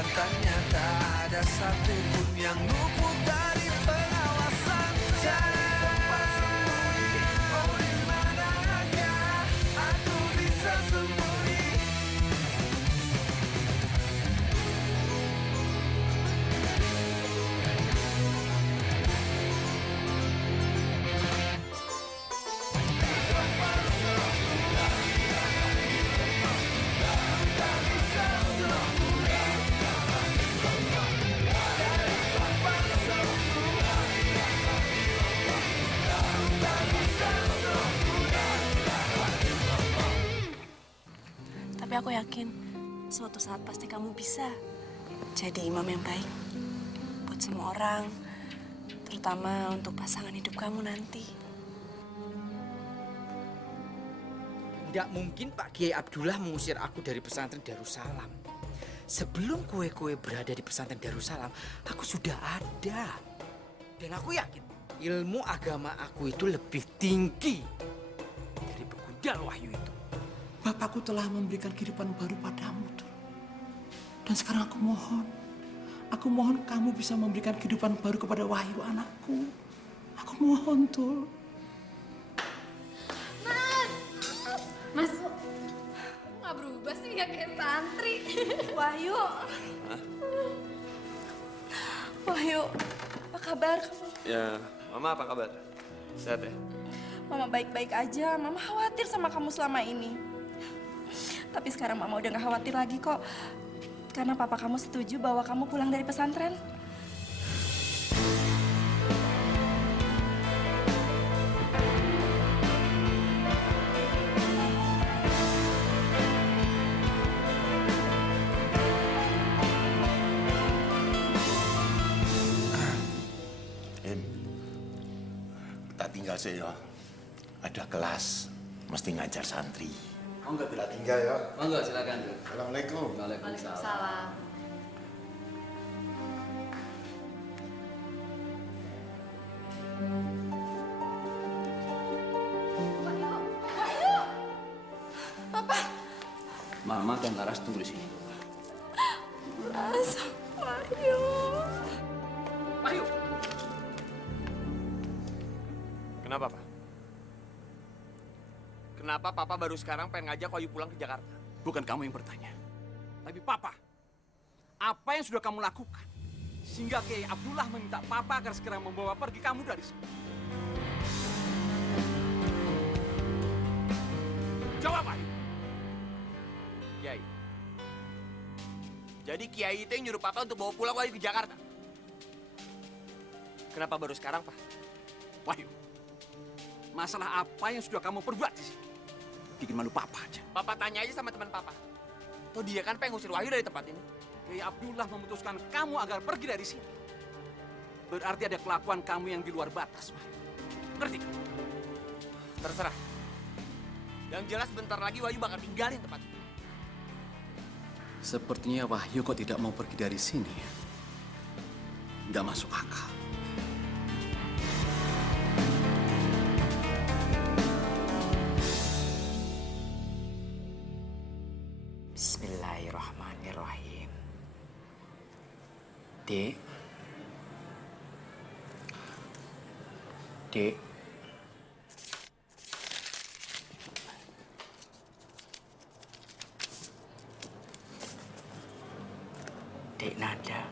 Kelihatannya tak ada satupun yang luput dari pengawasan. Jangan tempat sembunyi, oh di manakah aku bisa sembunyi? Tapi aku yakin suatu saat pasti kamu bisa jadi imam yang baik buat semua orang, terutama untuk pasangan hidup kamu nanti. Tidak mungkin Pak Kiai Abdullah mengusir aku dari pesantren Darussalam. Sebelum kue-kue berada di pesantren Darussalam, aku sudah ada. Dan aku yakin ilmu agama aku itu lebih tinggi dari begudal wahyu itu. Bapakku telah memberikan kehidupan baru padamu, Tul. Dan sekarang aku mohon kamu bisa memberikan kehidupan baru kepada Wahyu anakku. Aku mohon, Tul. Mas, nggak berubah sih nggak kayak santri. Wahyu. Wahyu, apa kabar kamu? Ya, Mama apa kabar? Sehat ya? Mama baik-baik aja. Mama khawatir sama kamu selama ini. Tapi sekarang Mama udah gak khawatir lagi kok. Karena papa kamu setuju bahwa kamu pulang dari pesantren. Tak tinggal saya. Ada kelas, mesti ngajar santri. Oh enggak, tidak tinggal ya. Oh enggak, silakan. Assalamualaikum. Waalaikumsalam. Wahyu! Papa! Mama dan Laras tunggu di sini. Laras, Wahyu. Wahyu! Kenapa, Pak? Kenapa Papa baru sekarang pengen ngajak Wahyu pulang ke Jakarta? Bukan kamu yang bertanya, tapi Papa. Apa yang sudah kamu lakukan? Sehingga Kiai Abdullah meminta Papa agar segera membawa pergi kamu dari sini. Jawab, Pak. Kiai. Jadi Kiai itu yang nyuruh Papa untuk bawa pulang Wahyu ke Jakarta? Kenapa baru sekarang, Pak? Wahyu, masalah apa yang sudah kamu perbuat di sini? Bikin malu Papa aja. Papa tanya aja sama teman Papa. Toh dia kan pengen ngusir Wahyu dari tempat ini. Kiai Abdullah memutuskan kamu agar pergi dari sini. Berarti ada kelakuan kamu yang di luar batas, Wahyu. Ngerti? Terserah. Yang jelas bentar lagi Wahyu bakal tinggalin tempat ini. Sepertinya Wahyu kok tidak mau pergi dari sini. Nggak masuk akal. Bismillahirrahmanirrahim. Dek. Dek. Dek Nada.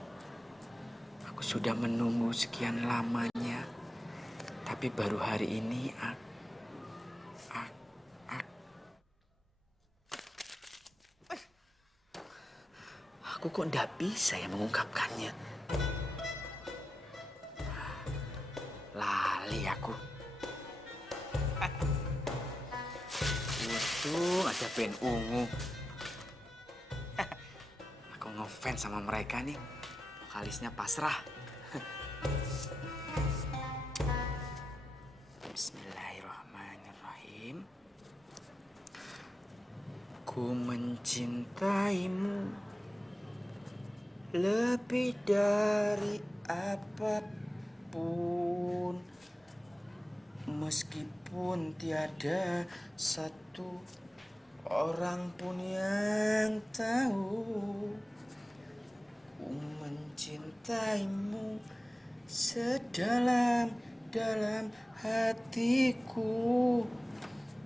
Aku sudah menunggu sekian lamanya. Tapi baru hari ini aku kok nggak bisa ya mengungkapkannya. Lali aku. Untung ada band ungu. Aku ngefans sama mereka nih. Vokalisnya pasrah. Bismillahirrahmanirrahim. Ku mencintaimu lebih dari apapun, meskipun tiada satu orang pun yang tahu. mencintaimu sedalam-dalam hatiku,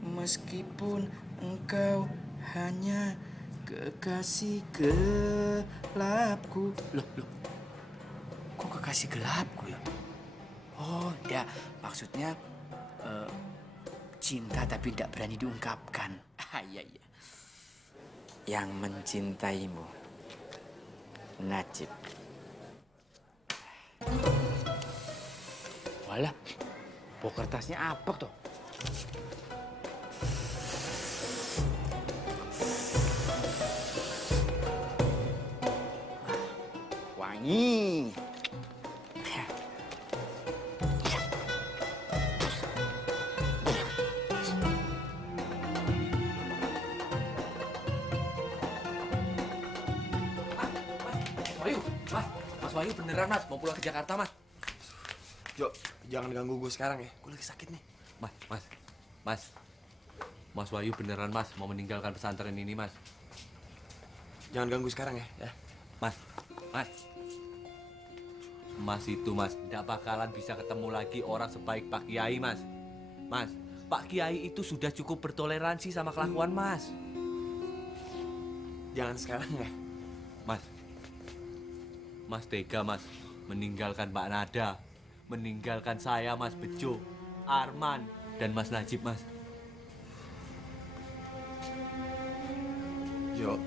meskipun engkau hanya kekasih gelapku. Loh, kok kekasih gelapku ya? Oh, enggak. Maksudnya cinta tapi tidak berani diungkapkan. Iya. Yang mencintaimu, Najib. Walah, bawa kertasnya apa tuh? Wangi. Mas Wahyu beneran mas, mau pulang ke Jakarta mas. Jo, jangan ganggu gue sekarang ya. Gue lagi sakit nih. Mas Wahyu beneran mas, mau meninggalkan pesantren ini mas. Jangan ganggu sekarang ya. Mas itu mas, tidak bakalan bisa ketemu lagi orang sebaik Pak Kiai mas. Mas, Pak Kiai itu sudah cukup bertoleransi sama kelakuan mas. Jangan sekarang ya. Mas tega mas, meninggalkan Mbak Nada, meninggalkan saya mas Bejo, Arman, dan Mas Najib mas. Jo.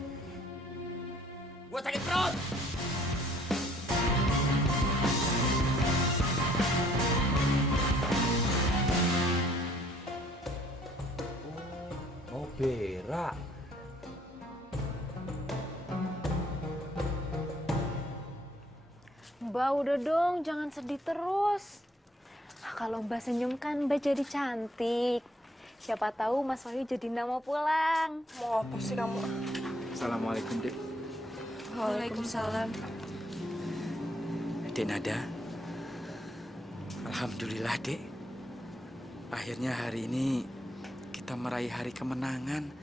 Gua sakit perut! Mau berak. Mbak udah dong, jangan sedih terus. Kalau Mbak senyum kan Mbak jadi cantik. Siapa tahu Mas Wahyu jadi mau pulang. Mau apa sih kamu? Assalamualaikum, Dek. Waalaikumsalam. Dek Nada. Alhamdulillah, Dek. Akhirnya hari ini kita meraih hari kemenangan.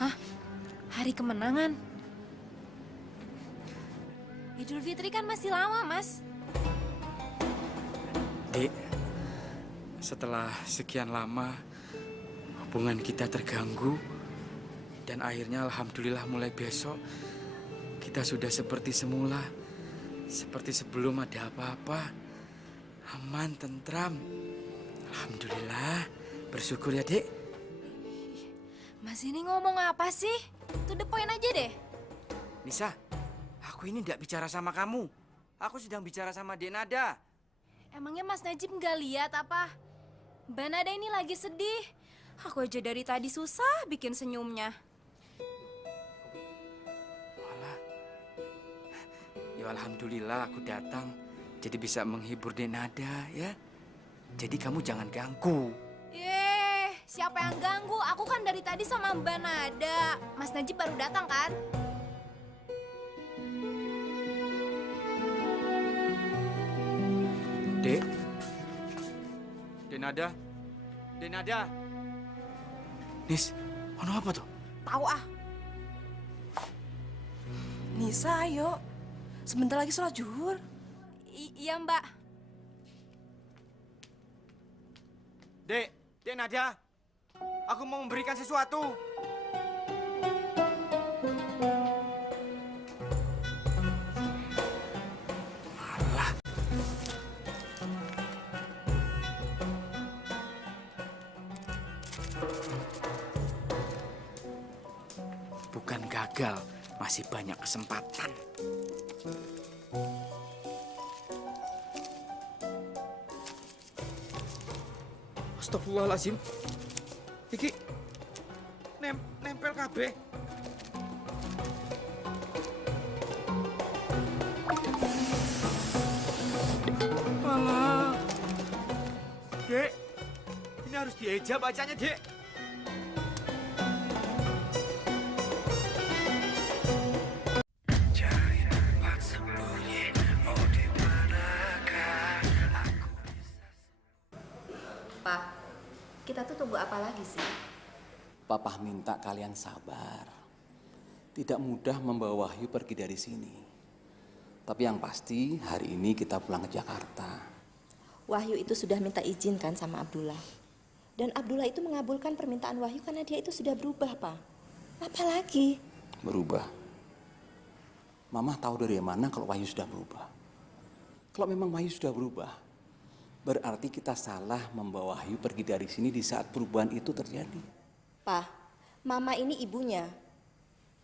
Hah? Hari kemenangan? Idul Fitri kan masih lama, Mas. Dek, setelah sekian lama hubungan kita terganggu dan akhirnya alhamdulillah mulai besok kita sudah seperti semula, seperti sebelum ada apa-apa, aman, tentram. Alhamdulillah, bersyukur ya Dek. Mas ini ngomong apa sih? To the point aja deh. Nisa, aku ini tidak bicara sama kamu. Aku sedang bicara sama Dek Nada. Emangnya Mas Najib nggak lihat apa? Mbak Nada ini lagi sedih. Aku aja dari tadi susah bikin senyumnya. Walah. Ya alhamdulillah aku datang. Jadi bisa menghibur Dek Nada ya. Jadi kamu jangan ganggu. Siapa yang ganggu? Aku kan dari tadi sama Mbak Nada. Mas Najib baru datang kan? Dek. Dek Nada. Dek Nada. Nis, ono apa tuh? Tahu ah. Nisa, ayo. Sebentar lagi sholat zuhur. Iya, Mbak. Dek, Dek Nada. Aku mau memberikan sesuatu. Alah. Bukan gagal, masih banyak kesempatan. Astagfirullahaladzim. Iki nempel kabeh. Alah. Dek, ini harus dieja bacanya, Dek. Pak, kita tuh tunggu apa lagi sih? Papa minta kalian sabar. Tidak mudah membawa Wahyu pergi dari sini. Tapi yang pasti hari ini kita pulang ke Jakarta. Wahyu itu sudah minta izin kan sama Abdullah. Dan Abdullah itu mengabulkan permintaan Wahyu karena dia itu sudah berubah, Pak. Apalagi? Berubah. Mama tahu dari mana kalau Wahyu sudah berubah. Kalau memang Wahyu sudah berubah, berarti kita salah membawa Wahyu pergi dari sini di saat perubahan itu terjadi. Pak, Mama ini ibunya.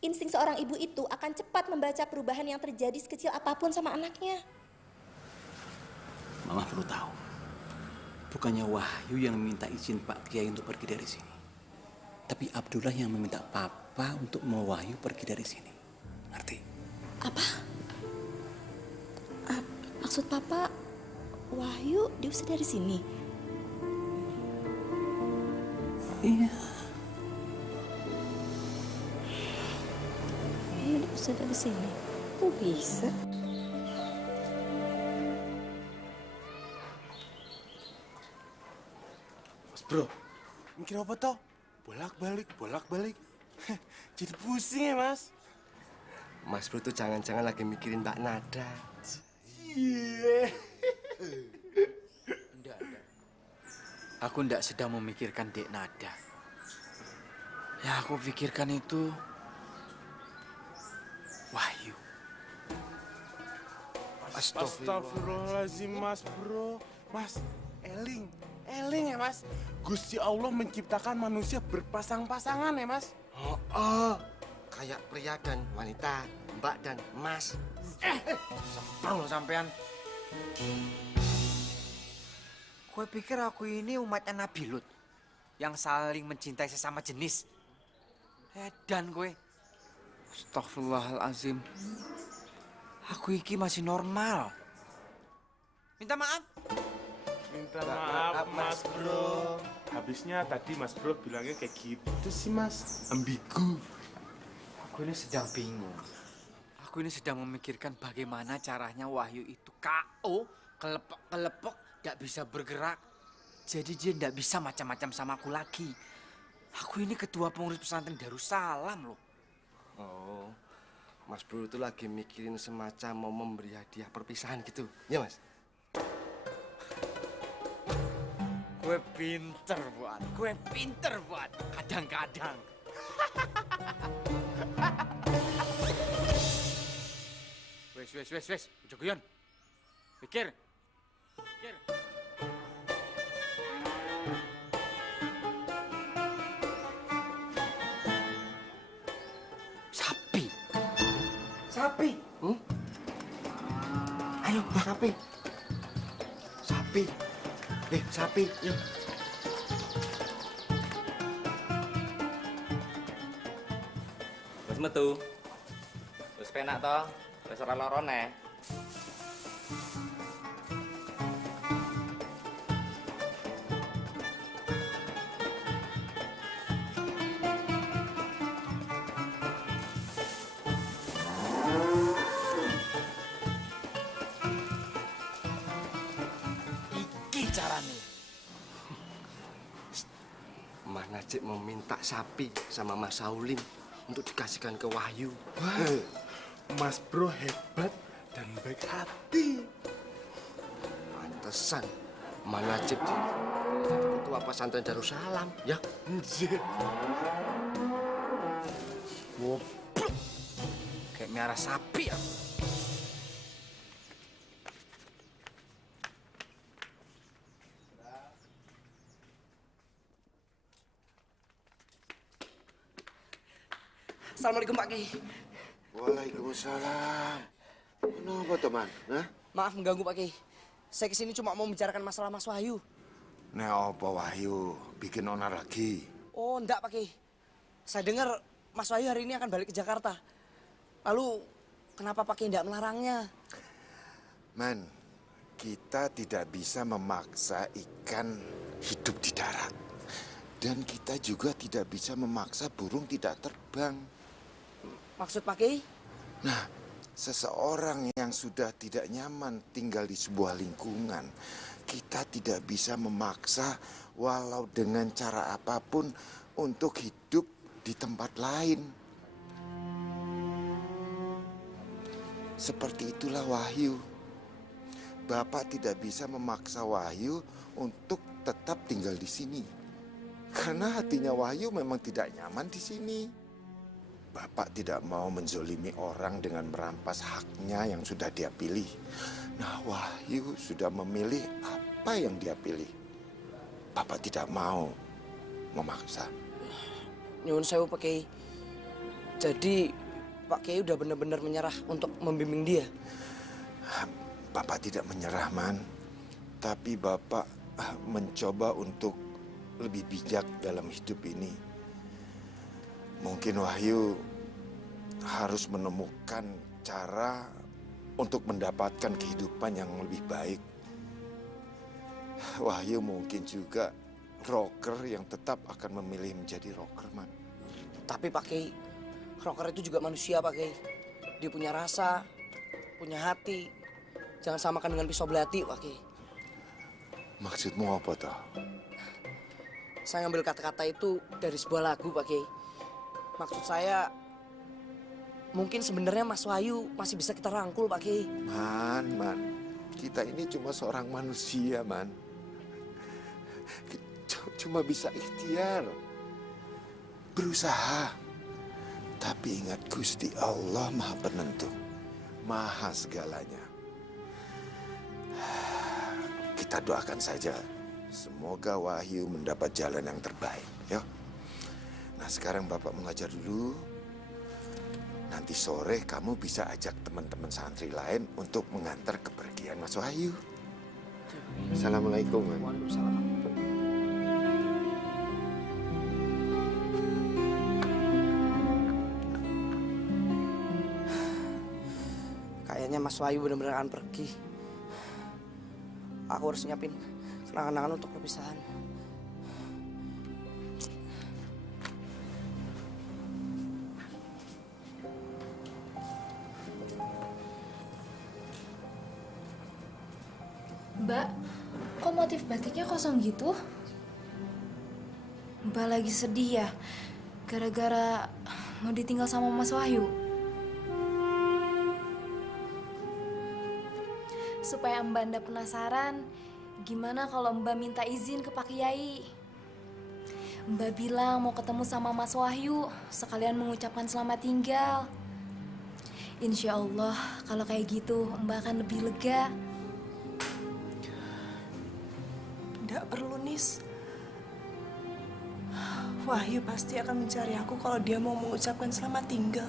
Insting seorang ibu itu akan cepat membaca perubahan yang terjadi sekecil apapun sama anaknya. Mama perlu tahu, bukannya Wahyu yang meminta izin Pak Kiai untuk pergi dari sini. Tapi Abdullah yang meminta Papa untuk membawa Wahyu pergi dari sini. Ngerti? Apa? Maksud Papa, Wahyu diusir dari sini? Iya. Wahyu diusir dari sini? Kok bisa? Mas bro, mikir apa toh? Bolak-balik. Jadi pusing ya, Mas. Mas bro tuh jangan-jangan lagi mikirin Mbak Nada. Iya. Enggak. Aku enggak sedang memikirkan Dek Nada. Yang aku pikirkan itu Wahyu. Astagfirullahaladzim, Mas bro. Mas, eling ya, Mas. Gusti Allah menciptakan manusia berpasang-pasangan ya, Mas. Oh, kayak pria dan wanita, Mbak dan Mas. Bro sampean. Kue pikir aku ini umatnya Nabi Lut yang saling mencintai sesama jenis. Edan kue. Astagfirullahalazim. Aku iki masih normal. Minta maaf. Minta maaf, Mas Bro. Habisnya tadi Mas Bro bilangnya kayak gitu sih, Mas. Ambigu. Aku ini sedang bingung. Aku ini sedang memikirkan bagaimana caranya Wahyu itu KO, kelepok, tidak bisa bergerak. Jadi dia tidak bisa macam-macam sama aku lagi. Aku ini ketua pengurus pesantren Darussalam loh. Oh, Mas bro itu lagi mikirin semacam mau memberi hadiah perpisahan gitu, ya Mas? Gue pinter buat. Kadang-kadang. Wes. Udah guyon. Pikir. Sapi. Ayo, sapi. Sapi, yuk. Wis metu. Wis penak toh. Wis ora lara neh. Iki carane. Mas Najib meminta sapi sama Mas Saulim untuk dikasihkan ke Wahyu. Mas Bro hebat dan baik hati. Pantesan Mas Najib di ketua pesantren Darussalam, ya? Goblok. Kayak miara sapi ya. Assalamualaikum Pak Ki. Waalaikumsalam. Kenapa teman? Hah? Maaf mengganggu Pak Ki. Saya kesini cuma mau membicarakan masalah Mas Wahyu. Nek apa Wahyu bikin onar lagi? Oh enggak Pak Ki. Saya dengar Mas Wahyu hari ini akan balik ke Jakarta. Lalu kenapa Pak Ki tidak melarangnya? Man, kita tidak bisa memaksa ikan hidup di darat. Dan kita juga tidak bisa memaksa burung tidak terbang. Maksud Pak Ki? Nah, seseorang yang sudah tidak nyaman tinggal di sebuah lingkungan, kita tidak bisa memaksa walau dengan cara apapun untuk hidup di tempat lain. Seperti itulah Wahyu. Bapak tidak bisa memaksa Wahyu untuk tetap tinggal di sini. Karena hatinya Wahyu memang tidak nyaman di sini. Bapak tidak mau menzolimi orang dengan merampas haknya yang sudah dia pilih. Nah, Wahyu sudah memilih apa yang dia pilih. Bapak tidak mau memaksa. Nyuwun sewu Pak Kiai. Jadi Pak Kiai udah benar-benar menyerah untuk membimbing dia. Bapak tidak menyerah, Man. Tapi Bapak mencoba untuk lebih bijak dalam hidup ini. Mungkin Wahyu harus menemukan cara untuk mendapatkan kehidupan yang lebih baik. Wahyu mungkin juga rocker yang tetap akan memilih menjadi rocker, Man. Tapi Pak Kiai, rocker itu juga manusia Pak Kiai. Dia punya rasa, punya hati. Jangan samakan dengan pisau belati Pak Kiai. Maksudmu apa toh? Saya ngambil kata-kata itu dari sebuah lagu Pak Kiai. Maksud saya, mungkin sebenarnya Mas Wahyu masih bisa kita rangkul Pak Kiai. Man, kita ini cuma seorang manusia, Man. Cuma bisa ikhtiar, berusaha. Tapi ingat Gusti Allah Maha Penentu, Maha segalanya. Kita doakan saja, semoga Wahyu mendapat jalan yang terbaik. Yuk. Nah, sekarang Bapak mengajar dulu. Nanti sore kamu bisa ajak teman-teman santri lain untuk mengantar kepergian Mas Wahyu. Assalamualaikum. Waalaikumsalam. Kayaknya Mas Wahyu benar-benar akan pergi. Aku harus nyiapin kenangan-kenangan untuk perpisahan. Mbak, kok motif batiknya kosong gitu? Mbak lagi sedih ya? Gara-gara mau ditinggal sama Mas Wahyu? Supaya Mbak Anda penasaran, gimana kalau Mbak minta izin ke Pak Kiai? Mbak bilang mau ketemu sama Mas Wahyu, sekalian mengucapkan selamat tinggal. Insya Allah, kalau kayak gitu Mbak akan lebih lega. Nggak perlu, Nis. Wahyu pasti akan mencari aku kalau dia mau mengucapkan selamat tinggal.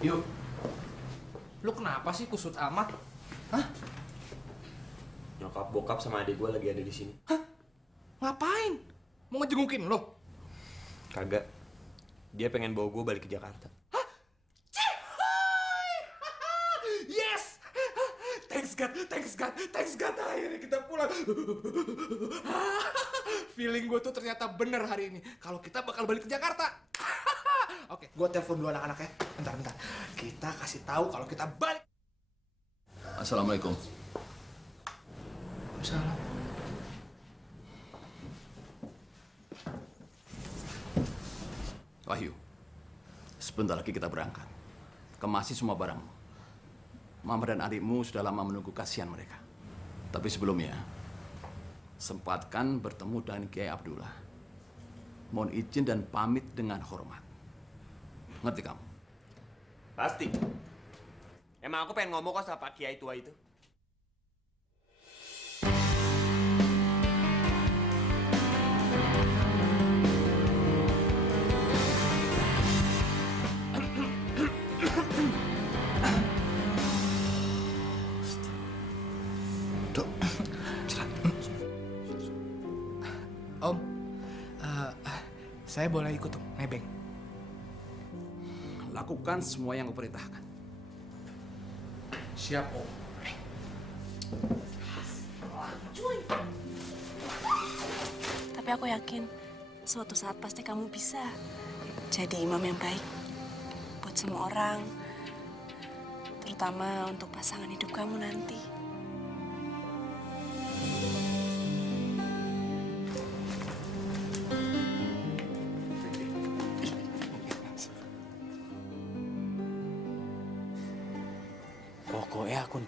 Yuk, lu kenapa sih kusut amat? Hah? Nyokap bokap sama adik gue lagi ada di sini. Hah? Ngapain? Mau ngejengukin lo? Kagak. Dia pengen bawa gue balik ke Jakarta. Yes! Thanks God, akhirnya kita pulang. Feeling gue tuh ternyata bener hari ini. Kalau kita bakal balik ke Jakarta. Oke, gue telepon dulu anak-anak ya. Bentar. Kita kasih tahu kalau kita balik. Assalamualaikum. Salam. Wahyu, sebentar lagi kita berangkat. Kemasi semua barangmu. Mama dan adikmu sudah lama menunggu, kasihan mereka. Tapi sebelumnya, sempatkan bertemu dengan Kiai Abdullah. Mohon izin dan pamit dengan hormat. Ngerti kamu? Pasti. Emang aku pengen ngomong kok sama Pak Kiai tua itu. Om, saya boleh ikut tuh, nebeng. Lakukan semua yang kuperintahkan. Siap, Om. Tapi aku yakin suatu saat pasti kamu bisa jadi imam yang baik buat semua orang, terutama untuk pasangan hidup kamu nanti.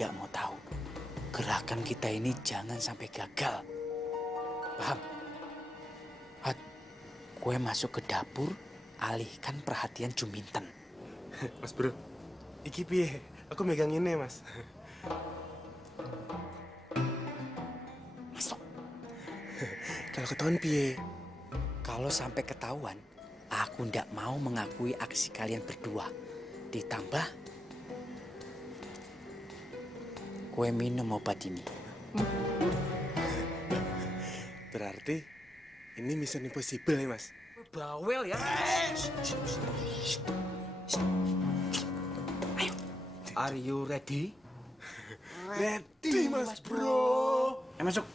tidak mau tahu. Gerakan kita ini jangan sampai gagal. Paham? Hat, gue masuk ke dapur, alihkan perhatian Juminten. Mas bro, iki piye? Aku megang ini mas. Masuk. Kalau ketahuan piye? Kalau sampai ketahuan, aku ndak mau mengakui aksi kalian berdua. Ditambah, gue minum obat ini. Berarti ini mission impossible ya mas? Bawel ya. Ayo. Are you ready? Ready mas bro. Masuk.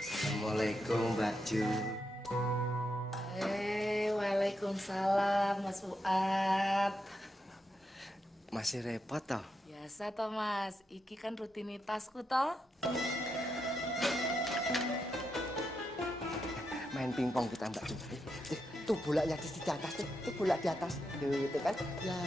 Assalamualaikum Mbak Ju. Waalaikumsalam Mas Fuad. Masih repot toh? Biasa toh Mas, iki kan rutinitasku toh. Main pingpong kita Mbak Ju. Tuh bolanya di atas, tuh bola di atas. Tuh, itu kan? Ya.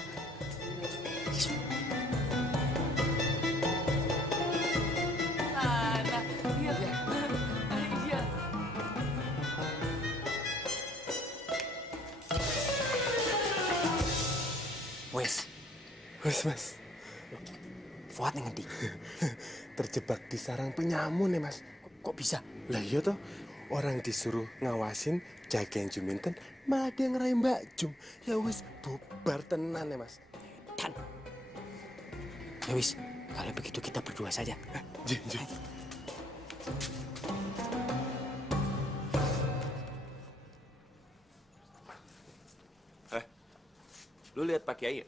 Wes, mas. Fuad yang ngendi? Terjebak di sarang penyamun ya mas. Kok bisa? Lah iya toh, orang disuruh ngawasin jagain Juminten, malah dia ngeraih Mbak Jum. Ya wes, bubar tenan ya mas. Dan, ya wis, kalau begitu kita berdua saja. Jom. Lu lihat Pak Kiai ya?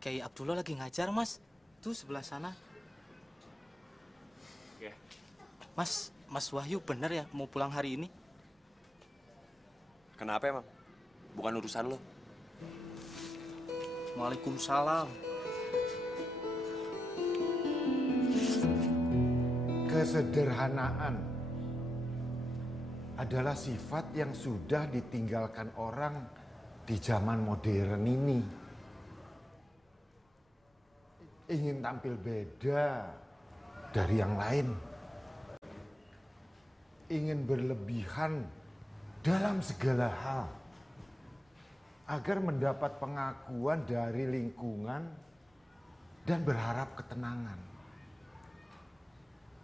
Kiai Abdullah lagi ngajar, Mas. Tuh sebelah sana. Ya. Mas Wahyu bener ya mau pulang hari ini? Kenapa emang? Bukan urusan lo. Waalaikumsalam. Kesederhanaan adalah sifat yang sudah ditinggalkan orang di zaman modern ini. Ingin tampil beda dari yang lain. Ingin berlebihan dalam segala hal. Agar mendapat pengakuan dari lingkungan dan berharap ketenangan.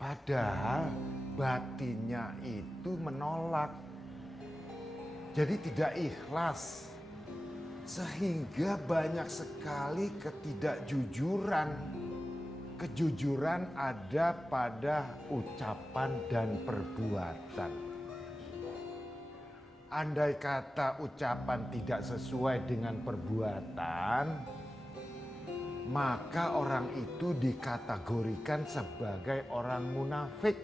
Padahal batinnya itu menolak. Jadi tidak ikhlas. Sehingga banyak sekali ketidakjujuran. Kejujuran ada pada ucapan dan perbuatan. Andai kata ucapan tidak sesuai dengan perbuatan, maka orang itu dikategorikan sebagai orang munafik.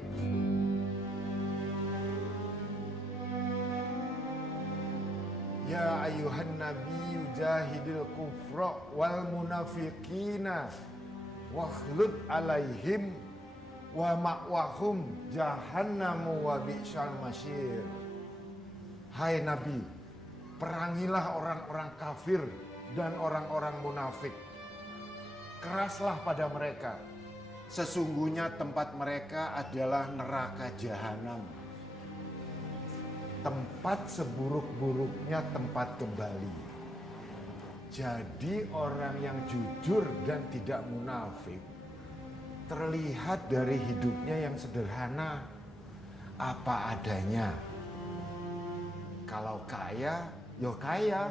Ya ayuhan nabiyyu jahidil kufra wal munafiqina wakhlud alaihim wa ma'wahum jahannamu wa bi'sal masyir. Hai Nabi, perangilah orang-orang kafir dan orang-orang munafik. Keraslah pada mereka. Sesungguhnya tempat mereka adalah neraka jahanam. Tempat seburuk-buruknya tempat kembali. Jadi orang yang jujur dan tidak munafik terlihat dari hidupnya yang sederhana, apa adanya. Kalau kaya, ya kaya,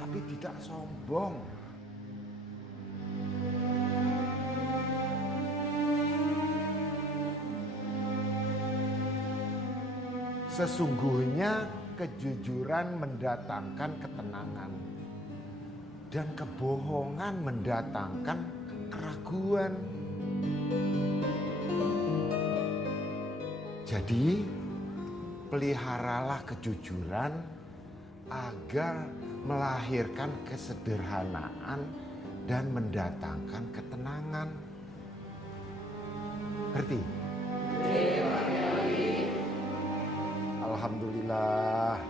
tapi tidak sombong. Sesungguhnya kejujuran mendatangkan ketenangan dan kebohongan mendatangkan keraguan. Jadi, peliharalah kejujuran agar melahirkan kesederhanaan dan mendatangkan ketenangan. Ngerti? Alhamdulillah.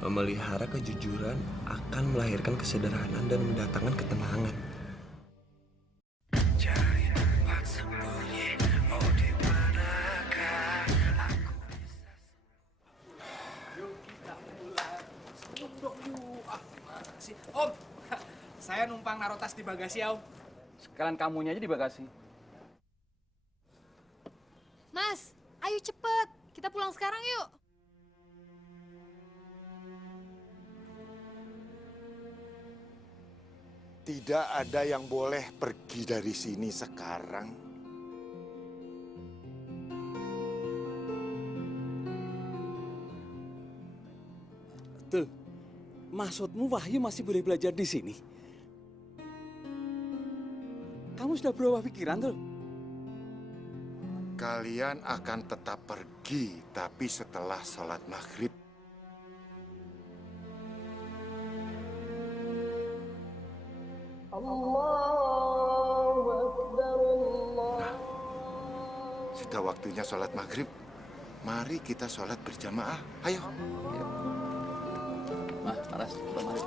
Memelihara kejujuran akan melahirkan kesederhanaan dan mendatangkan ketenangan. Cari tempat sembunyi, oh di manakah aku Yuk kita pulang. Duduk yuk. Makasih. Om, saya numpang naruh tas di bagasi ya, Om. Sekarang kamunya aja di bagasi. Mas, ayo cepet. Kita pulang sekarang yuk. Tidak ada yang boleh pergi dari sini sekarang. Tuh, maksudmu Wahyu masih boleh belajar di sini? Kamu sudah berubah pikiran tuh? Kalian akan tetap pergi, tapi setelah sholat maghrib. Nah, sudah waktunya sholat maghrib. Mari kita sholat berjamaah. Ayo. Mah, Laras, kita mari.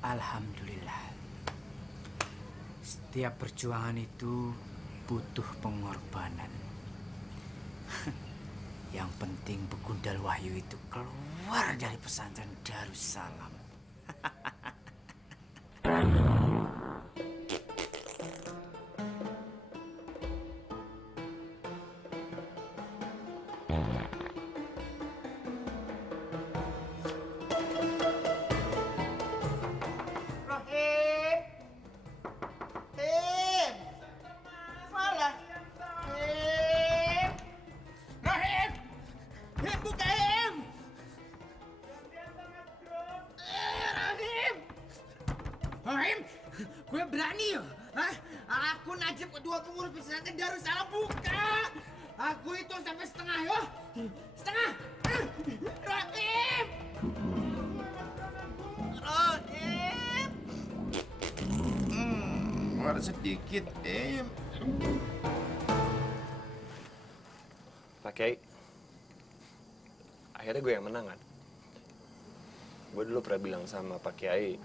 Alhamdulillah. Setiap perjuangan itu butuh pengorbanan. Yang penting Begundal Wahyu itu keluar dari pesantren Darussalam. Gue berani ya? Hah? Aku Najib, kedua pengurus pesantren Darussalam, buka! Aku itu sampai setengah ya? Setengah! Rahim! Rahim! Ada sedikit, Im. Pak Kiai, akhirnya gue yang menang kan? Gue dulu pernah bilang sama Pak Kiai,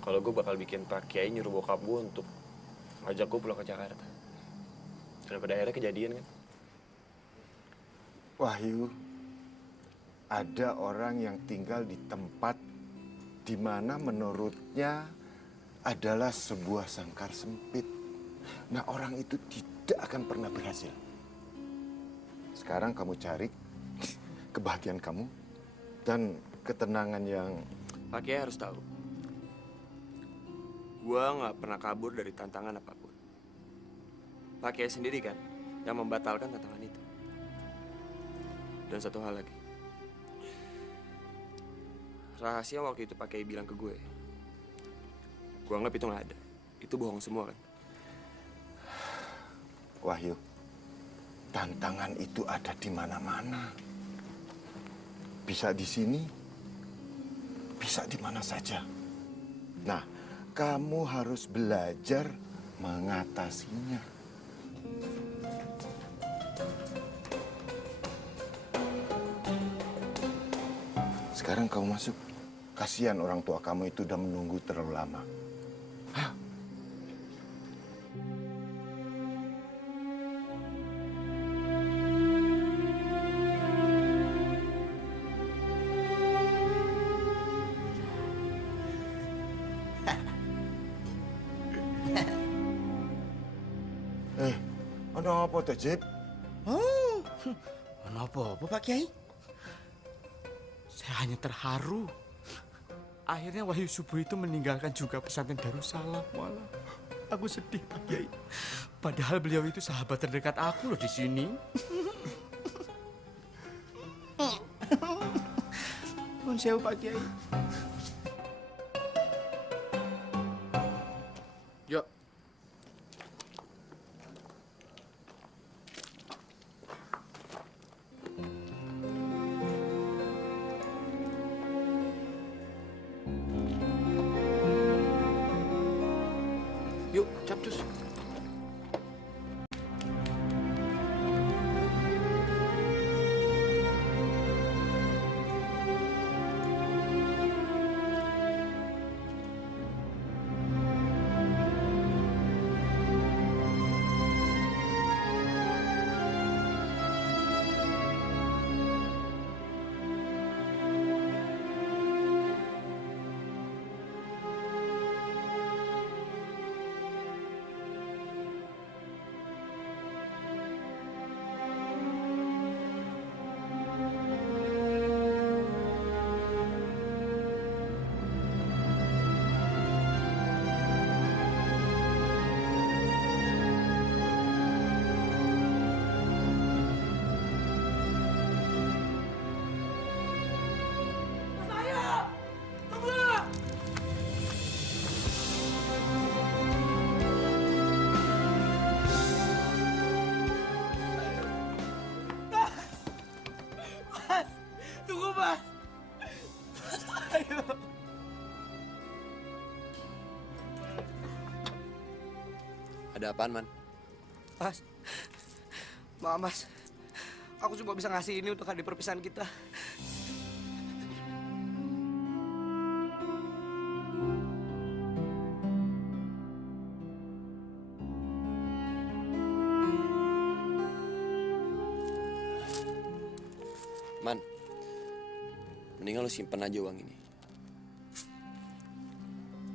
kalau gue bakal bikin Pak Kiai nyuruh bokap gue untuk ngajak gue pulang ke Jakarta. Dan pada akhirnya kejadian kan? Wahyu, ada orang yang tinggal di tempat di mana menurutnya adalah sebuah sangkar sempit. Nah, orang itu tidak akan pernah berhasil. Sekarang kamu cari kebahagiaan kamu dan ketenangan yang... Pak Kiai harus tahu, gue nggak pernah kabur dari tantangan apapun. Pak Kiai sendiri kan yang membatalkan tantangan itu. Dan satu hal lagi, rahasia waktu itu Pak Kiai bilang ke gue anggap itu nggak ada. Itu bohong semua kan? Wahyu, tantangan itu ada di mana-mana. Bisa di sini, bisa di mana saja. Nah, kamu harus belajar mengatasinya. Sekarang kamu masuk. Kasihan orang tua kamu itu udah menunggu terlalu lama. Hah? Ono apa tuh, Jib? Oh, ono apa Pak Kiai? Saya hanya terharu. Akhirnya Wahyu Subuh itu meninggalkan juga pesantren Darussalam. Walah, aku sedih Pak Kiai. Padahal beliau itu sahabat terdekat aku loh di sini. sewu Pak Kiai. Yuk. Yuk, capcus. Tunggu, Mas. Ayo. Ada apaan, Man? Mas, maaf Mas. Aku cuma bisa ngasih ini untuk hari perpisahan kita. Man, mendingan lo simpen aja uang ini.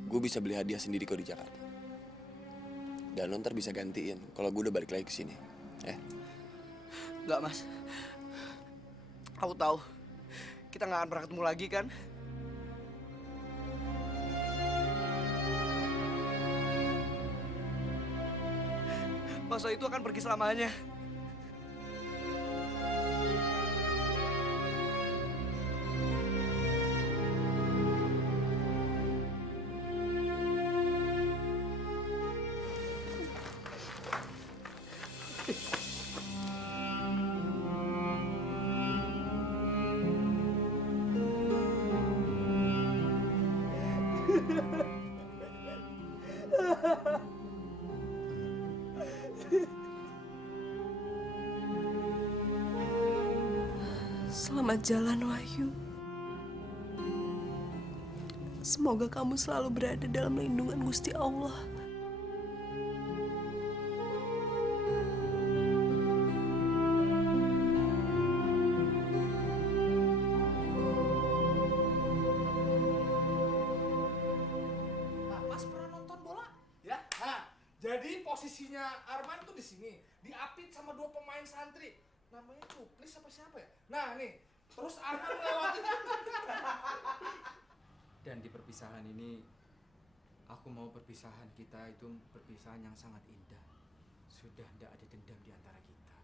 Gue bisa beli hadiah sendiri kok di Jakarta. Dan lo ntar bisa gantiin kalau gue udah balik lagi ke sini. Enggak, Mas. Aku tahu kita nggak akan pernah ketemu lagi kan? Mas itu akan pergi selamanya. Selamat jalan, Wahyu. Semoga kamu selalu berada dalam lindungan Gusti Allah. Nah, Mas pernah nonton bola? Ya. Nah, jadi posisinya Arman tuh di sini, diapit sama dua pemain santri. Namanya Cuplis apa siapa ya? Nah, nih. Terus Arman melewati. Dan di perpisahan ini, aku mau perpisahan kita itu perpisahan yang sangat indah. Sudah tidak ada dendam di antara kita.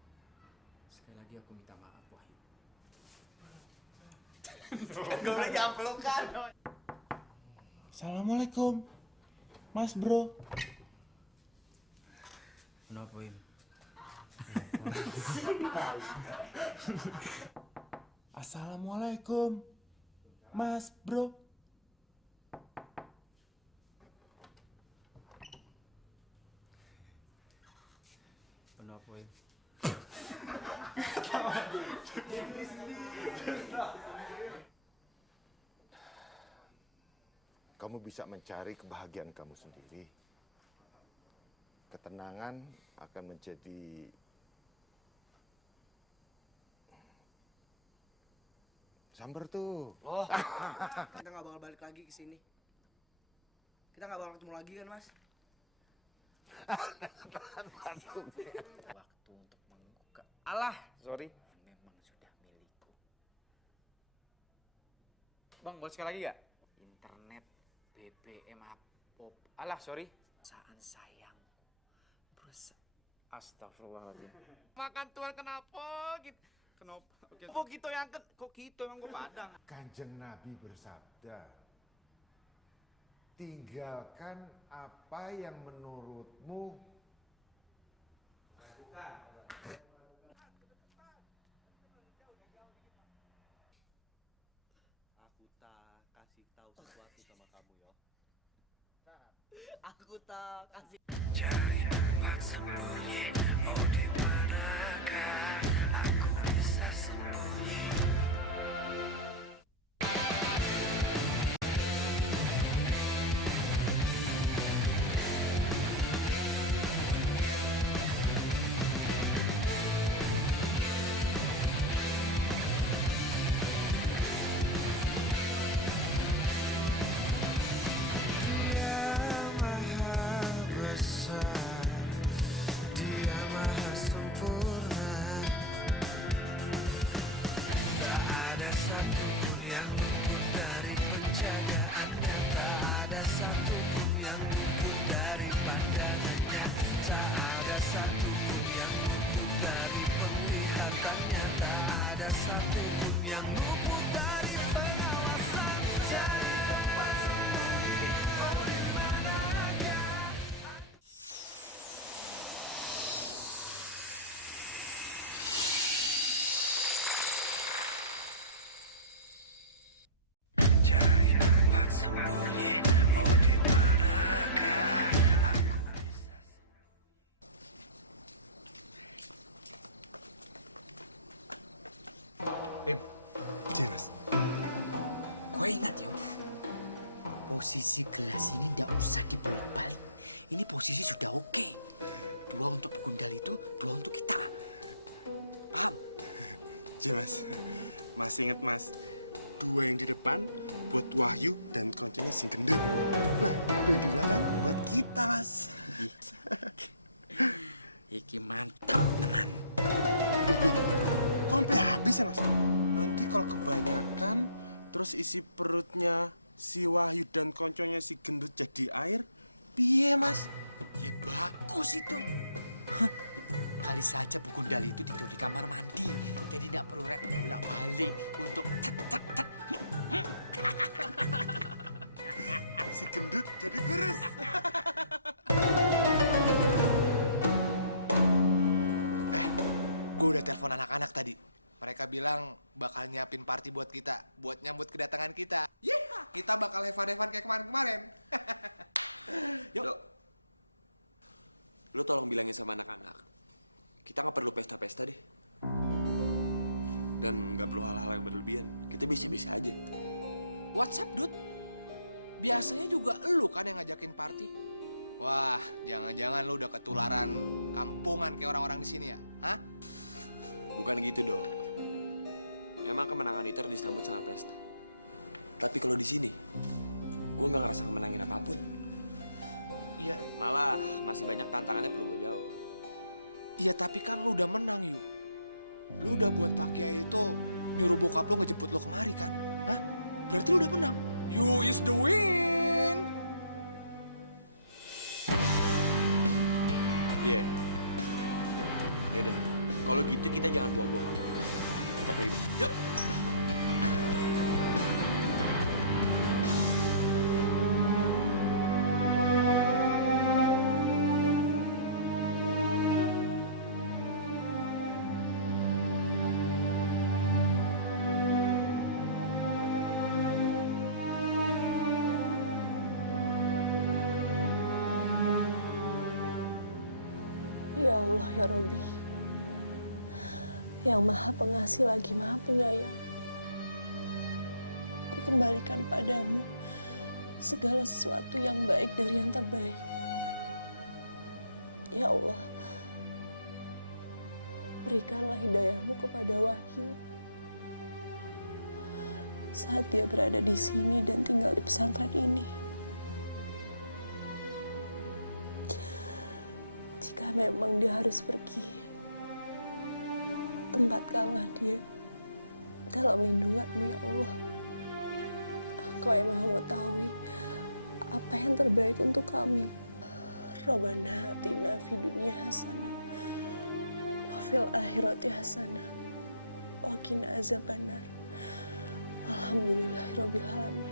Sekali lagi aku minta maaf, Wahyu. Gue udah nyampelukan. Assalamualaikum, Mas Bro. Kenapa, Im? Assalamualaikum, Mas Bro. Kenapa, Im? Kamu bisa mencari kebahagiaan kamu sendiri. Ketenangan akan menjadi sambar tuh. Oh, kita nggak bakal balik lagi ke sini. Kita nggak bakal ketemu lagi kan, Mas? Waktu untuk membuka. Alah, sorry. Memang sudah milikku. Bang, boleh sekali lagi gak? Internet, BBM, pop. Alah, sorry. Perasaan sayangku. Astagfirullahaladzim. Makan Tuhan kenapa gitu? Kenapa? Oke. Kok gitu yang kok gitu emang gue padang. Kanjeng Nabi bersabda, tinggalkan apa yang menurutmu lakukan. Aku tak kasih tahu sesuatu sama kamu ya. Aku tak kasih. Cari tempat sembunyi, oh di manakah aku bisa sembunyi? Dia maha besar, Dia maha sempurna. Tak ada satupun yang luput dari penjagaannya. Tak ada satupun yang luput dari pandangannya. Tak ada satupun yang luput dari penglihatannya. Tak ada satupun yang luput dari pengawasan. Cari tempat sembunyi, oh di manakah? Cari tempat sembunyi, oh di manakah aku bisa Jelas. Kau ingat yo, posisi gelas ini ndak usah dibolak-balik. Ini posisi sudah oke. 2 untuk Begundal itu, 2 untuk kita. Paham? Jelas. Mas inget mas, 2 yang di depan buat Wahyu dan konconya sing gendut. Nah, 2 di belakang buat kita mas. Iki mantap tenan. Kok sampai habis ya mas? Nanti kalau kebanyakan, terus isi perutnya si Wahyu dan konconya si gendut jadi air, piye mas? Ya bagus itu. Hah, kali saja Begundal itu tidur di kamar mandi, jadi tidak perlu repot bolak-balik untuk tet. Si gendut jadi kurus. Gue udah telepon anak-anak tadi. Mereka bilang bakal nyiapin party buat kita, buat nyambut kedatangan kita. Yeah, kita bakal hevan-hevan kayak kemarin-kemarin. Yuk. Dok, lu tolong bilangin sama anak-anak, kita nggak perlu pesta-pesta deh. Dan nggak perlu hal-hal yang berlebihan. Kita biasa-biasa aja. What's up, dude? Biasanya juga lu kan yang ngajakin party. Wah, jangan-jangan lu udah ketularan kampungan kayak orang-orang di sini ya? Hah? Bukan gitu, Dok. Emang kemenangan itu harus disambut sama pesta. Tapi kalau di sini, gue nggak ngerasa menangin apapun. Iya. Malah masih banyak tantangannya perlu gue jawab. Iya, tapi kan lu udah menang, Yu. Lu udah buat Pak Kiai itu nyuruh bokap lu ngejemput lu kemari kan? Hah? Berarti lu udah menang. You is the win. Iya. Yaudah, kalau gitu kita jangan buang-buang waktu. Kita pergi. Yuk. Ya Allah, ya Robbi, yang maha pengasih lagi maha penyayang, ku kembalikan padamu segala sesuatu yang baik dari yang terbaik. Ya Allah, berikanlah hidayahmu kepada Wahyu saat dia berada di sini dan tinggal di pesantren ini. Jika memang dia harus pergi, tempatkanlah dia dalam lindungan-Mu, ya Allah. Engkau yang maha mengetahui apa yang terbaik untuk kami. Rabbana atina fid dunya hasanah wa fil akhirati hasanah wa qina azabannar. Alhamdulillahirabbil alamin.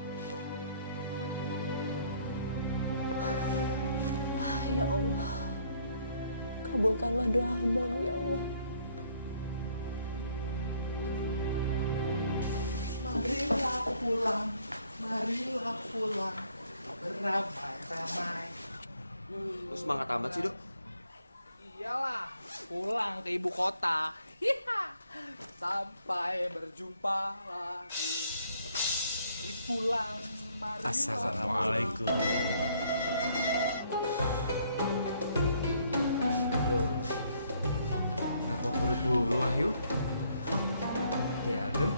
Ya Allah, kabulkanlah doa hamba-Mu ya Allah. Marilah pulang, marilah pulang, beramai-ramai. Lu semangat amat sih, Dok? Iyalah, pulang ke ibu kota. Hiha. Sampai berjumpa lagi. Mari pulang, mari. Assalamualaikum. Kenapa buru-buru, Wahyu? Ya, Aldo.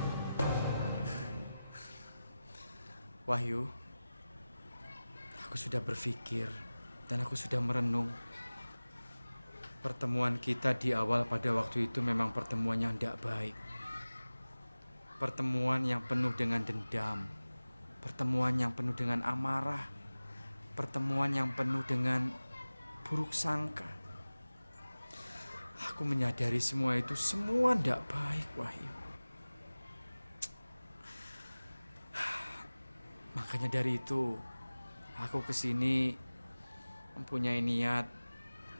Wahyu, aku sudah berpikir dan aku sudah merenung. Pertemuan kita di awal pada waktu itu memang pertemuan yang tidak baik. Pertemuan yang penuh dengan dendam. Pertemuan yang penuh dengan amarah. Pertemuan yang penuh dengan buruk sangka. Aku menyadari semua itu semua tidak baik, Wahyu. Makanya dari itu, aku kesini mempunyai niat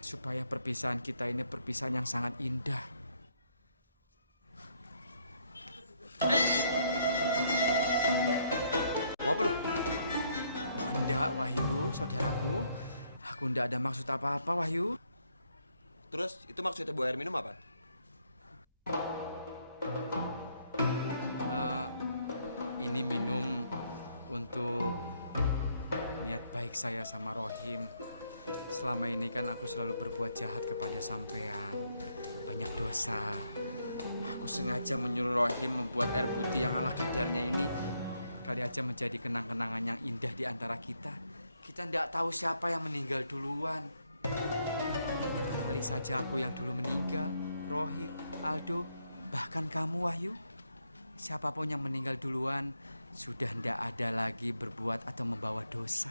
supaya perpisahan kita ini perpisahan yang sangat indah. Mau apa lu? Enggak, Wahyu, saudaraku. Aku enggak ada maksud apa-apa, Wahyu. Terus itu maksudnya bawa air minum apa? Ini minum untuk niat baik saya sama Rohim. Selama ini kan aku selalu berbuat jahat kepada sampean. Banyak dosa. Aku sengaja menyuruh Rohim membuat air putih yang ala kadarnya ini. Kali aja menjadi kenang-kenangan yang indah di antara kita. Kita tidak tahu siapa yang meninggal duluan. Kali saja aku yang dulu meninggal, Rohim, Aldo, bahkan kamu, Wahyu. Siapapun yang meninggal duluan sudah tidak ada lagi berbuat atau membawa dosa.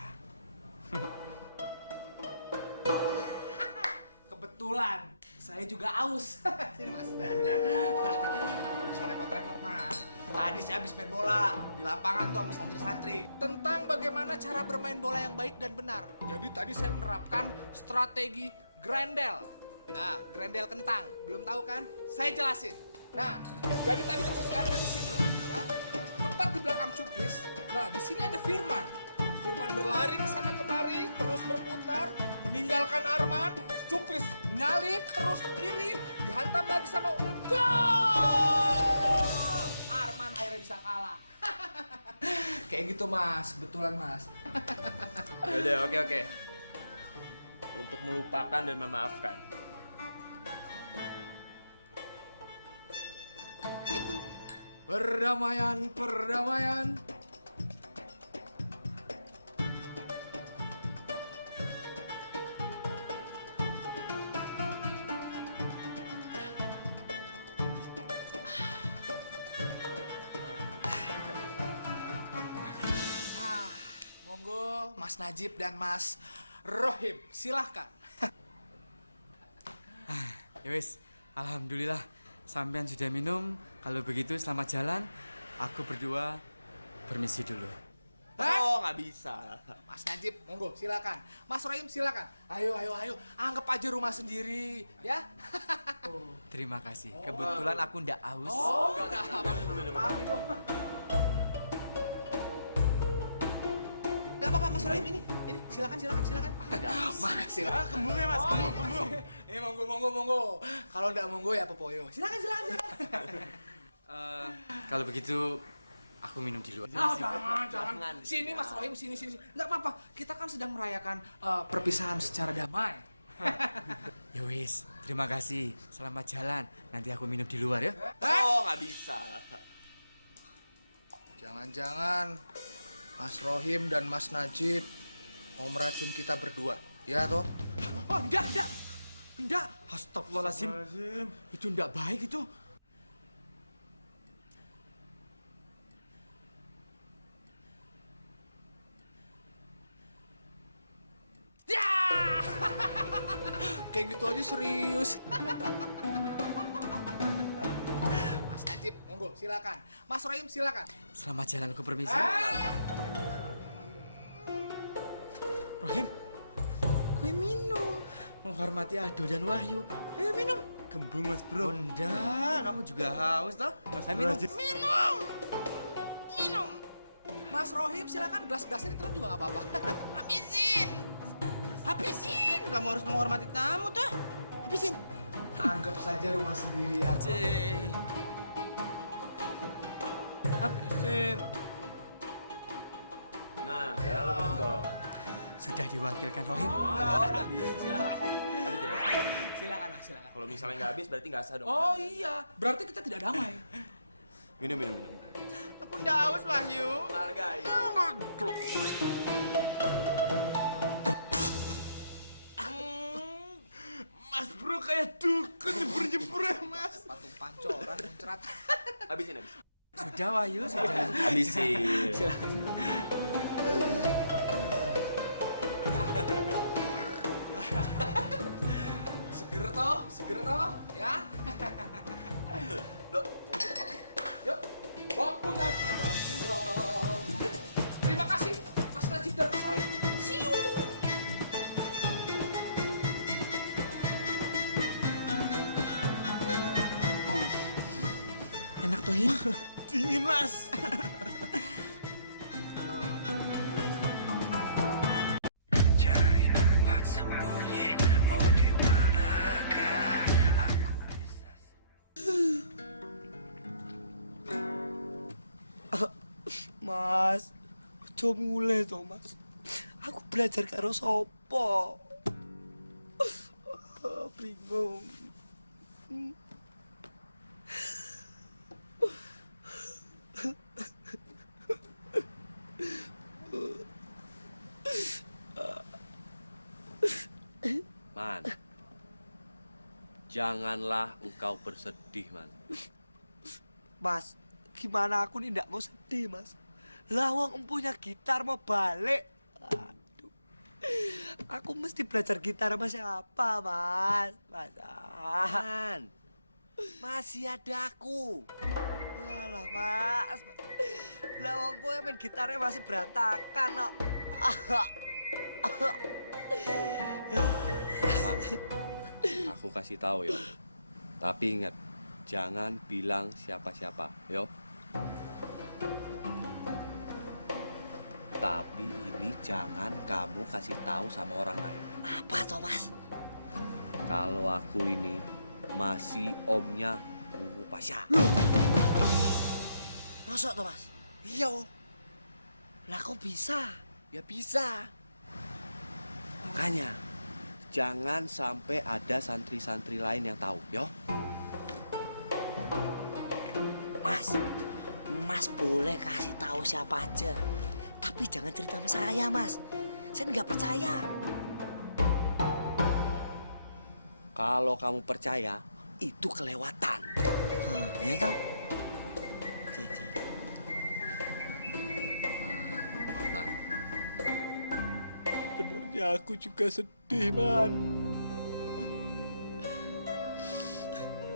Kebetulan, saya juga aus. Sini, Mas. Nggak usah repot-repot, Mas. Tadi saya habis main bola di lapangan tuh sama santri-santri. Tentang bagaimana cara bermain bola yang baik dan benar. Jadi tadi saya menerapkan strategi Grendel. Nah, Grendel kentang. Belum tahu kan? Saya jelasin. Nah, jadi tadi posisi ada di sini, ya. Tepat di belakang Cuplis. Nah, di sini ada Firman. Firman berlari ke sana kemari, terus berputar, meninggalkan Arman. Cuplis menyalip terus ke kiri, dihantam lagi sama gol. Arman akhirnya bisa kalah. Kayak gitu, Mas. Kebetulan, Mas. Yaudah, oke. Untuk melupakan dan memaafkan. Itu. Perdamaian. Monggo Mas Najib dan Mas Rohim, silahkan. Ya wis, alhamdulillah sampean sudah minum. Kalau begitu selamat jalan. Aku berdua permisi dulu. Oh, nggak bisa. Mas Najib, monggo silakan. Mas Rohim silakan. Ayo. Anggap aja rumah sendiri, ya. Terima kasih. Kebetulan aku ndak aus. Oh, enggak apa-apa. Enggak apa-apa, Mas Rohim ini silakan. Mas, silakan. Kembungnya, Mas. Kembung. Monggo. Kalau enggak monggo ya Popoyo. Silakan. Kalau begitu aku minum di luar. Jangan. Sini Mas Rohim, sini. Enggak apa-apa. Kita kan sedang merayakan perpisahan secara damai. Ya wis, terima kasih. Selamat jalan. Nanti aku minum di luar ya. Oh, nggak bisa. Jangan-jangan Mas Rohim dan Mas Najib mau meracun kita berdua, ya toh? Oh, enggak. Astagfirullahaladzim. Itu enggak baik itu. Ya! Kayak gitu aja serius. Mas Najib Najib, monggo silakan. Mas Rohim silakan. Selamat jalan, aku permisi. Rohim, gue minum. Menghormati Aldo dan Wahyu. Ayo minum. Gembung Mas Bro. Bunda, kamu juga haus toh? Mas Ayo Bro minum. aja. Minum. Minum. Mas Rohim silakan, gelas-gelasnya ditelan juga nggak apa-apa. Habisin. Habisin. Kamu harus menghormati tamu tuh. Habisin. Anggap saja rumah sendiri ya. Habisin. Nah, sekarang lu minum. Sudah diwakilkan Rohim. Silakan Mas, silakan. Kalau misalnya nggak habis berarti nggak sah dong. Oh iya, berarti kita tidak damai. Minum, minum, minum. Aku udah haus, Wahyu. Hargai. Mas Bro kayak dukun nyebur-nyebur ya, Mas. Patung pancoran, muncrat. Habisin, habis. Sudah Wahyu, sudah. Habisin. Seger toh, ya. Yuk, waktunya kita pulang. Terima kasih, Mas Najib dan Mas Rohim. See you. Enak toh, Hin? Dingin, Mas. Cari tempat sembunyi, oh di manakah aku Mas, ojo mulai toh, Mas. Aku belajar karo sopo. Bingung. Man, janganlah engkau bersedih, Man. Mas, gimana aku nih ndak mau sedih, Mas. Lah wong empunya gitar mau balik. Aduh. Aku mesti belajar gitar sama siapa, Mas? Man, masih ada aku. Alah, Mas. Lah wong kowe main gitarnya masih berantakan kok. Man, aku kasih tahu yo. Tapi ingat, jangan bilang siapa-siapa, yo. Tapi ini jangan kamu kasih tahu sama orang lain. Apa toh, Mas? Kalau aku ini masih omnya Bu Pasha. Masa toh, Mas? Iya. Lah kok bisa? Ya bisa. Makanya jangan sampai ada santri-santri lain yang tahu, yo. Mas boleh kasih tahu siapa aja. Tapi jangan cerita sama saya, Mas. Saya nggak percaya. Kalau kamu percaya, itu kelewatan. Iya kan? Man, Benernya aku juga sedih, Man.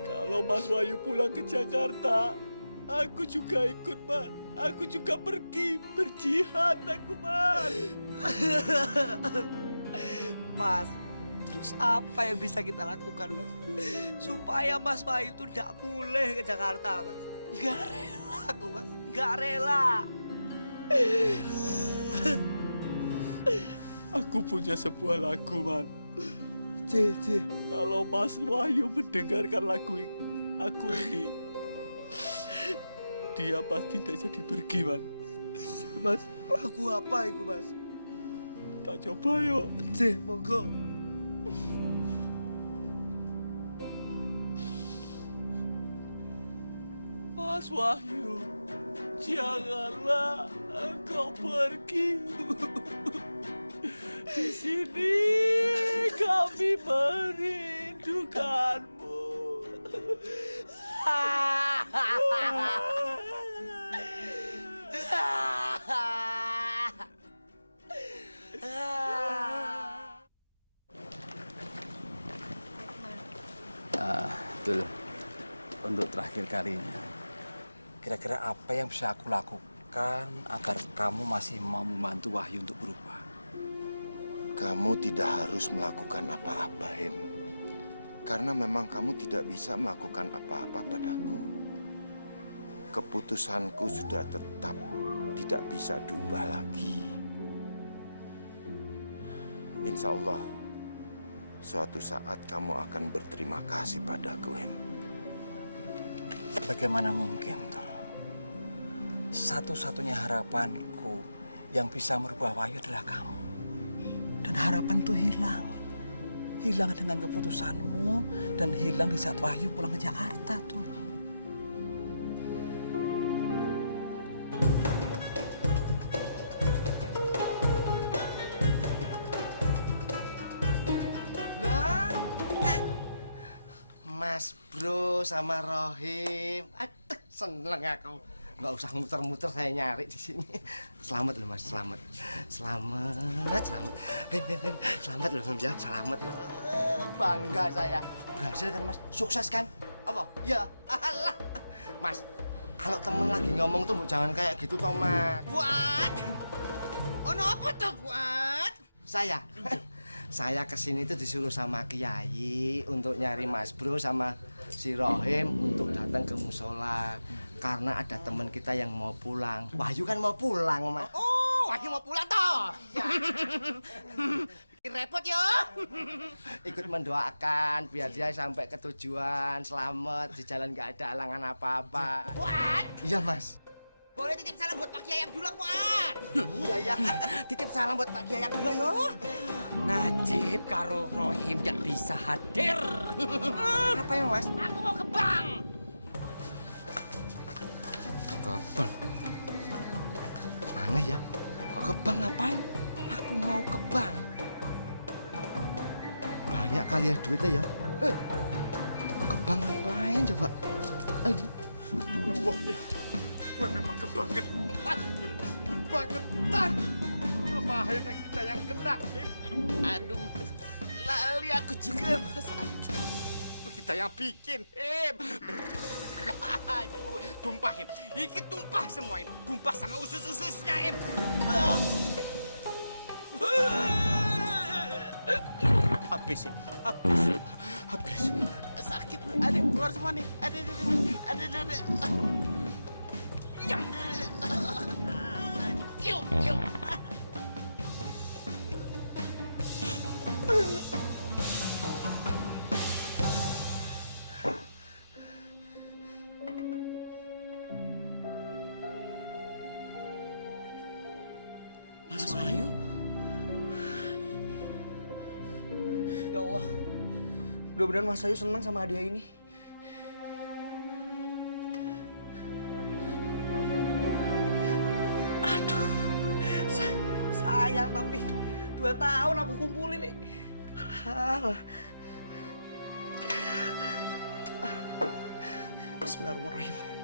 Kalau Mas Wahyu pulang ke Jakarta, aku juga ikut, Man. Aku juga pergi berjihad, aku, Man. Mas, terus apa yang bisa kita lakukan, Mas? Supaya Mas Wahyu itu tidak boleh ke Jakarta, Mas. Gak rela aku, Mas. Gak rela. Aku punya sebuah lagu, Man. Kalau Mas Wahyu mendengarkan lagu aku ini, dia pasti tidak jadi pergi, Man. Mas, lagu apa itu, Mas? Tak coba yuk. Monggo. Mas Wahyu, janganlah engkau pergi. Di sini kami merindukanmu. Betul. Untuk terakhir kalinya, Kira-kira apa yang bisa aku lakukan agar kamu masih mau membantu Wahyu untuk berubah? Kamu tidak harus melakukan apa-apa, Hem. Karena memang kamu tidak bisa melakukan apa-apa padaku. Keputusanku sudah tetap tidak bisa diubah lagi. Insya Allah, suatu saat kamu akan berterima kasih padaku, Hem. Bagaimana mungkin, Tol? Satu-satunya harapanku yang bisa merubah Wahyu adalah kamu. Dan harapan itu hilang. Hilang dengan keputusanmu dan hilang di saat Wahyu pulang ke Jakarta, tuh. Mas Bro sama Rohim. Aduh, seneng aku. Nggak usah muter-muter, saya nyari di sini. Selamat loh Mas, selamat. Selamat. Selamat loh Mas, ya. Selamat loh. Bangga saya. Berhasil kan Mas? Sukses kan? Apa? Ya. Alah. Mas, kalau temen lagi ngomong tuh jangan kayak gitu toh Mas. Buat. Ono apa tuh buat? Saya kesini tuh disuruh sama Kiai untuk nyari Mas Bro sama si Rohim untuk datang ke musola. Karena ada teman kita yang mau pulang. Wahyu kan mau pulang, Mas. Oh, Wahyu mau pulang toh. Bikin repot ya. Ikut mendoakan biar dia sampai ke tujuan selamat, di jalan nggak ada halangan apa-apa. Buat. Iya, Mas. Boleh titip salam buat Pak Kiai Abdullah, Buat. Iya, ya. Titip salam buat Pak Kiai Abdullah yo. Najib karo Rohim gak bisa hadir. Apa ya, Mas? Aku mau ke bank. Ke bank? Aneh ya, kok ke bank ngapain? Aku mau ke bank. Banyak kali ya duitnya ya. Ke bank ngapain coba? Aduh. Wah, gue memang kebangetan. Kebangetan. Apa akhirnya kita yang kena, Him? Aduh, lali aku juga, Mas. Itu kita yang bikin, Him. Aduh, tumpah, Him. Iki tumpah semua, Him. Tumpah sama usus-ususnya, Him. Habis, Him. Habis. Sakit, ada keluar semua nih. Ada. Ya. Yuk. Mas Wahyu? Ya Allah, mudah-mudahan Mas Wahyu senang sama hadiah ini. Aduh, sayang tapi 2 tahun aku kumpulin nih. Alah. Bismillahirrahmanirrahim.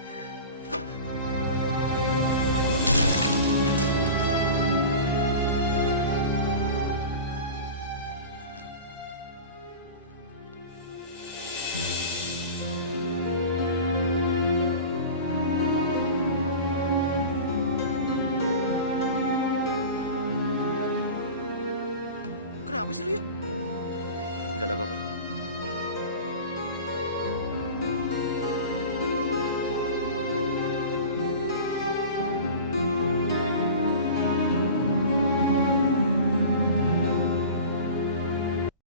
Kenapa sih lu yuk? Gak ada apa-apa.